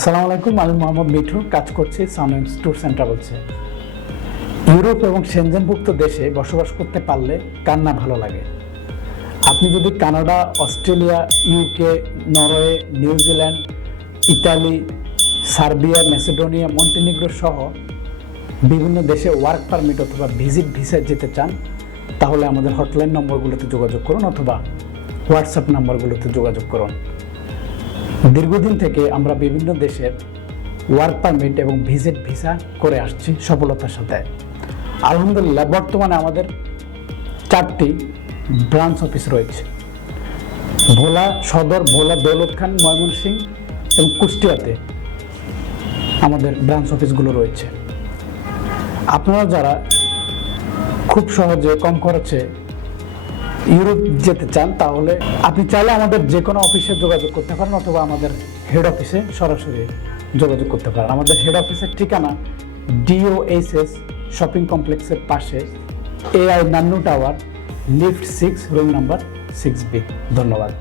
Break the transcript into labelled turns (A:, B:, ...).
A: আসসালামু আলাইকুম, আমি মোহাম্মদ মিঠু। কাজ করছি সানওয়েন্স ট্যুরস অ্যান্ড ট্রাভেলসে ইউরোপ এবং সেনজেনভুক্ত দেশে বসবাস করতে পারলে কান্না ভালো লাগে। আপনি যদি Canada, Australia UK Norway New Zealand Italy, Serbia Macedonia Montenegro সহ বিভিন্ন দেশে ওয়ার্ক পারমিট অথবা ভিজিট ভিসায় যেতে চান, তাহলে আমাদের হটলাইন নম্বরগুলোতে যোগাযোগ করুন অথবা হোয়াটসঅ্যাপ নম্বরগুলোতে যোগাযোগ করুন। দীর্ঘদিন থেকে আমরা বিভিন্ন দেশের ওয়ার্ক পারমিট এবং ভিজিট ভিসা করে আসছি সফলতার সাথে। আলহামদুলিল্লাহ, বর্তমানে আমাদের চারটি ব্রাঞ্চ অফিস রয়েছে। ভোলা সদর, ভোলা দৌলত খান ময়মনসিংহ এবং কুষ্টিয়াতে আমাদের ব্রাঞ্চ অফিসগুলো রয়েছে। আপনারা যারা খুব সহজে, কম খরচে ইউরোপ যেতে চান, তাহলে আপনি চাইলে আমাদের যে কোনো অফিসে যোগাযোগ করতে পারেন অথবা আমাদের হেড অফিসে সরাসরি যোগাযোগ করতে পারেন। আমাদের হেড অফিসের ঠিকানা ডিওএইচএস শপিং কমপ্লেক্সের পাশে AI Nannu tower lift six room number six B ধন্যবাদ।